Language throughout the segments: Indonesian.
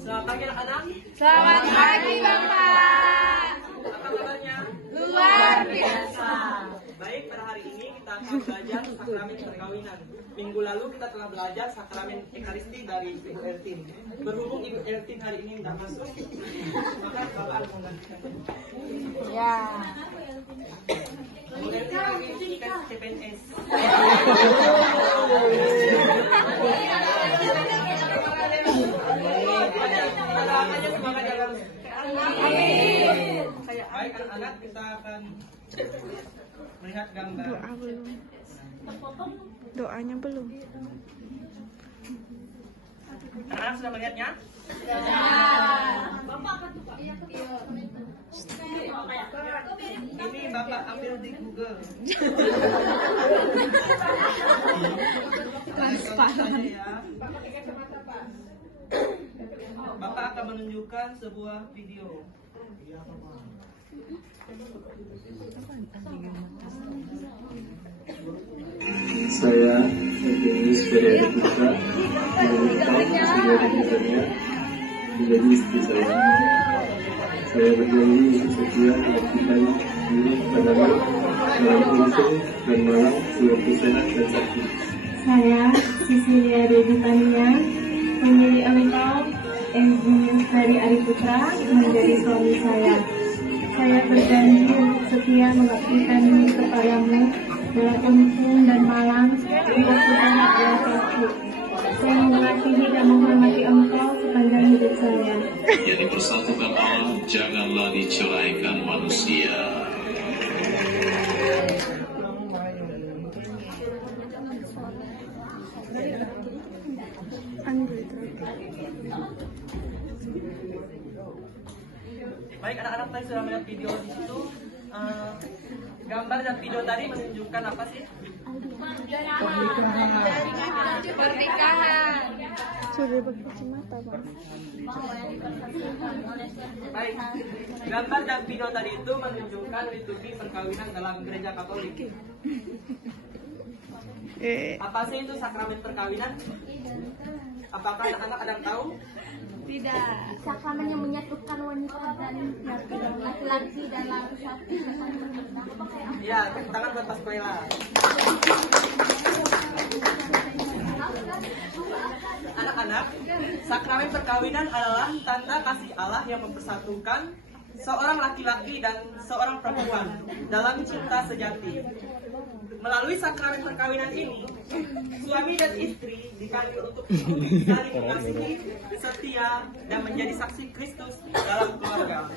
Selamat pagi anak-anak. Selamat pagi Bapak. Apa kabarnya? Luar biasa. Baik, pada hari ini kita akan belajar sakramen perkawinan. Minggu lalu kita telah belajar sakramen Ekaristi dari Ibu Ertin. Berhubung Ibu Ertin hari ini tidak masuk, maka Bapak harus menggantikan. Ya. Ibu Ertin lagi tes CPNS. Doakannya semoga dia lulus. Baik anak-anak, kita akan melihat gambar. Doa belum. Doanya belum. Anak-anak sudah melihatnya? Ini Bapak ambil di Google. Transparan ya. Bapak akan menunjukkan sebuah video. Saya Denis dari Putra menikah sebagai ibunya menjadi istri saya. Saya berjanji setia melakukan diri padamu dalam untung dan malam sewaktu sehat dan sakit. Saya, Sisilia Deditania, memilih engkau, Denis dari Ariputra, menjadi suami saya. Saya berjanji untuk setia mengabdikan diri kepadamu dalam untung dan malam sewaktu sehat dan sakit. Saya mengasihi dan menghormati engkau sepanjang hidup saya. Yang dipersatukan Allah, janganlah diceraikan manusia. Baik, anak-anak tadi sudah melihat video di situ. Gambar dan video tadi menunjukkan apa sih? Pernikahan. Sudah berkacamata, Bang. Baik, gambar dan video tadi itu menunjukkan liturgi perkawinan dalam gereja Katolik. Apa sih itu sakramen perkawinan? Apakah anak-anak ada yang tahu? Tidak. Sakramen yang menyatukan wanita dan laki-laki dalam satu Ya, tepuk tangan buat Pascuela. Anak-anak, sakramen perkawinan adalah tanda kasih Allah yang mempersatukan seorang laki-laki dan seorang perempuan dalam cinta sejati. Melalui sakramen perkawinan ini, suami dan istri dikandung untuk saling mengasihi, setia, dan menjadi saksi Kristus dalam keluarga.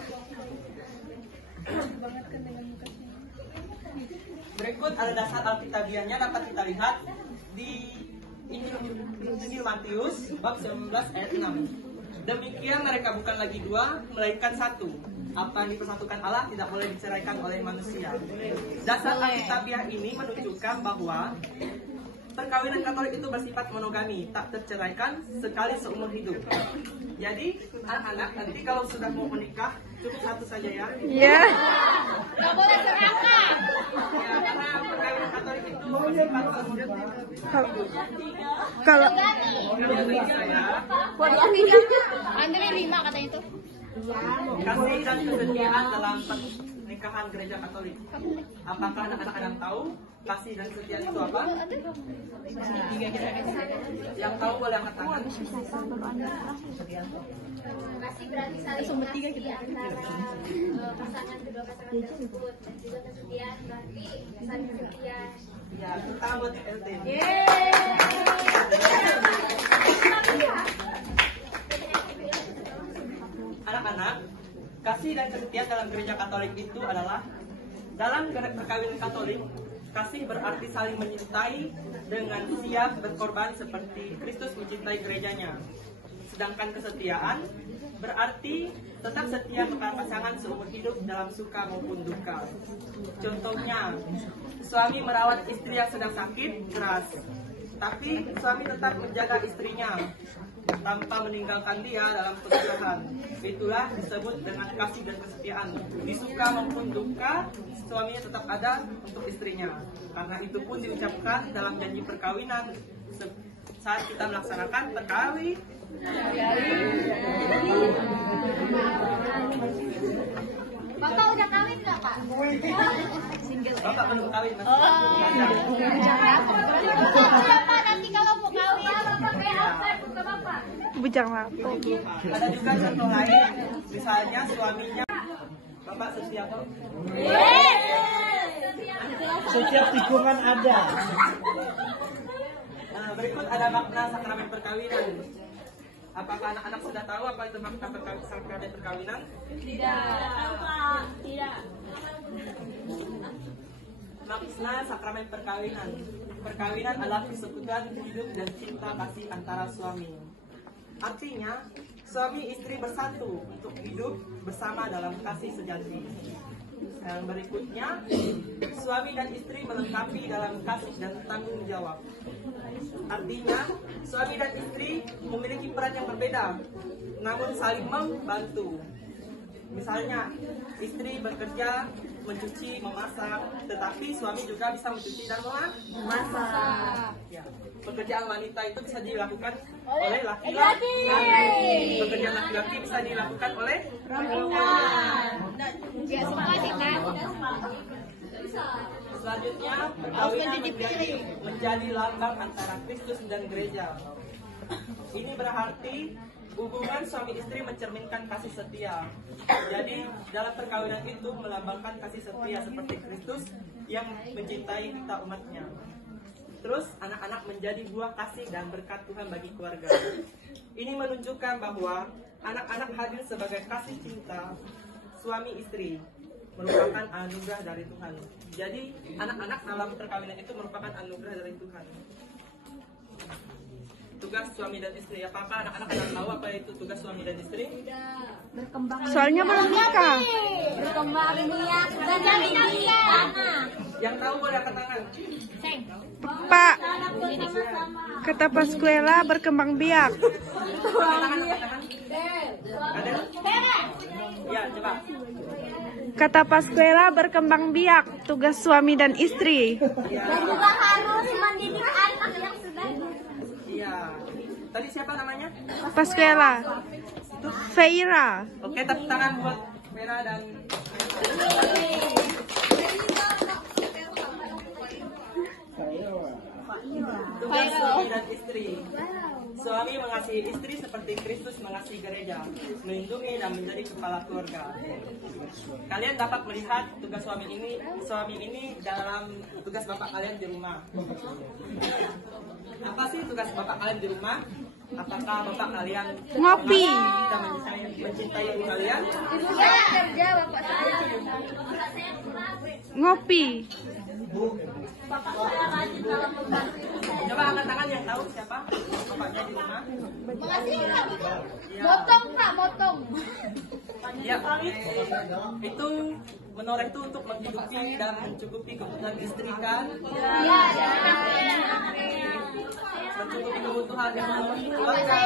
Berikut ada dasar Alkitabiahnya dapat kita lihat di Injil Matius bab 19 ayat 6. Demikian mereka bukan lagi dua, melainkan satu. Apa yang dipersatukan Allah tidak boleh diceraikan oleh manusia. Dasar Alkitabiah ini menunjukkan bahwa perkawinan Katolik itu bersifat monogami, tak terceraikan sekali seumur hidup. Jadi anak-anak nanti kalau sudah mau menikah cukup satu saja ya. Iya. Nggak boleh serakah. Ya, karena perkawinan Katolik itu bersifat seumur hidup. Kalau Andre 5 katanya itu. kasih dan kesetiaan dalam pernikahan gereja Katolik. Apakah anak-anak ada yang tahu kasih dan kesetiaan itu apa? Yang tahu boleh angkat tangan. Kasih berarti saling mengasihi antara pasangan kedua pasangan tersebut, dan juga kesetiaan berarti saling setia. Ya, kita buat LT. Anak-anak, kasih dan kesetiaan dalam gereja Katolik itu adalah dalam perkawinan Katolik, kasih berarti saling mencintai dengan siap berkorban seperti Kristus mencintai gerejanya. Sedangkan kesetiaan berarti tetap setia kepada pasangan seumur hidup dalam suka maupun duka. Contohnya, suami merawat istri yang sedang sakit keras, tapi suami tetap menjaga istrinya tanpa meninggalkan dia dalam kesusahan. Itulah disebut dengan kasih dan kesetiaan. Di suka maupun duka, suaminya tetap ada untuk istrinya. Karena itu pun diucapkan dalam janji perkawinan saat kita melaksanakan perkawinan. Bapak belum kawin masih. Siapa nanti kalau mau kawin? Bujang lapuk. Ada juga contoh lain, misalnya suaminya Bapak setia kok. Setiap tikungan ada. Nah, berikut ada makna sakramen perkawinan. Apakah anak-anak sudah tahu apa itu makna sakramen perkawinan? Tidak. Makna sakramen perkawinan. Perkawinan adalah persekutuan hidup dan cinta kasih antara suami. Artinya, suami istri bersatu untuk hidup bersama dalam kasih sejati. Yang berikutnya, suami dan istri melengkapi dalam kasih dan tanggung jawab. Artinya, suami dan istri memiliki peran yang berbeda, namun saling membantu. Misalnya, istri bekerja, mencuci, memasak, tetapi suami juga bisa mencuci dan memasak. Ya. Pekerjaan wanita itu bisa dilakukan oleh laki-laki. Pekerjaan laki-laki bisa dilakukan oleh perempuan. Ya, semua kita. Selanjutnya, perkawinan menjadi lambang antara Kristus dan gereja. Ini berarti hubungan suami istri mencerminkan kasih setia. Jadi dalam perkawinan itu melambangkan kasih setia seperti Kristus yang mencintai kita umatnya. Terus anak-anak menjadi buah kasih dan berkat Tuhan bagi keluarga. Ini menunjukkan bahwa anak-anak hadir sebagai kasih cinta suami istri, merupakan anugerah dari Tuhan. Jadi anak-anak dalam perkawinan itu merupakan anugerah dari Tuhan. Tugas suami dan istri. Apakah anak-anak sudah tahu apa itu tugas suami dan istri? Soalnya belum nikah. Berkembang biak dan jadi anak. Yang tahu boleh angkat tangan. Pak, kata Pascuala berkembang biak. Angkat tangan. Ada? Ya, coba. Kata Pascuala berkembang biak, tugas suami dan istri. Dan juga harus mendidik anak yang sudah. Iya. Tadi siapa namanya? Pascuala. Feira. Oke, tepuk tangan buat Vera dan tugas suami dan istri. Suami mengasihi istri seperti Kristus mengasihi gereja, melindungi dan menjadi kepala keluarga. Kalian dapat melihat tugas suami ini dalam tugas bapak kalian di rumah. Apa sih tugas bapak kalian di rumah? Apakah bapak kalian Ngopi. dan mencintai ibu kalian? Ya, kerja bapak saya. Ngopi. Coba angkat tangan yang tahu siapa bapaknya di rumah. Makasih. Motong Pak, motong. Ya, itu menoreh itu untuk menghidupi dan mencukupi kebutuhan istri kan? Ya. Mencukupi kebutuhan keluarga.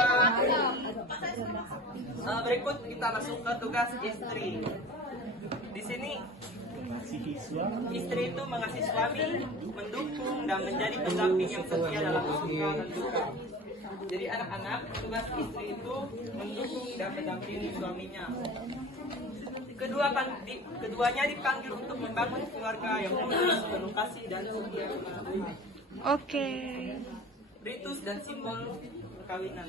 Berikut kita masuk ke tugas istri. Di sini istri itu mengasihi suami, mendukung dan menjadi pendamping yang setia dalam suka dan duka. Jadi anak-anak, tugas istri itu mendukung dan mendampingi suaminya. Keduanya dipanggil untuk membangun keluarga yang mulus, penuh kasih dan setia. Oke. Ritus dan simbol perkawinan.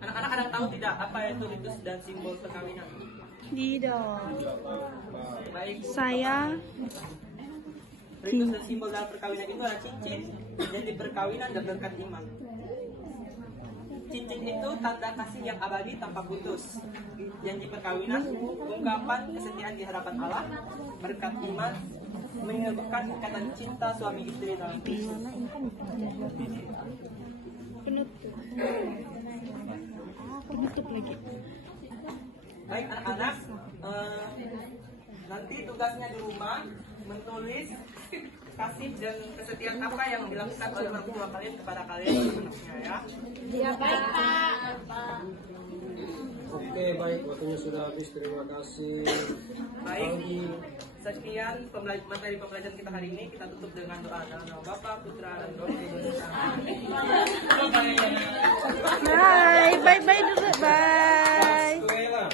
Anak-anak ada tahu tidak apa itu ritus dan simbol perkawinan? Tidak. Baik. Saya Ritus dan simbol dalam perkawinan itu adalah cincin, janji perkawinan dan berkat iman. Cincin itu tanda kasih yang abadi tanpa putus. Janji perkawinan, ungkapan kesetiaan di hadapan Allah, berkat iman, menyebarkan ikatan cinta suami istri dalam Kristus. penutup lagi. Baik anak-anak, nanti tugasnya di rumah menulis kasih dan kesetiaan apa yang dilakukan oleh mertua kalian kepada kalian anaknya ya. Ya baik Pak. Oke, baik, waktunya sudah habis. Terima kasih. Baik, sekian materi pembelajaran kita hari ini. Kita tutup dengan doa dalam nama Bapa, Putra, dan Roh Kudus. Bye dulu, bye. Bye.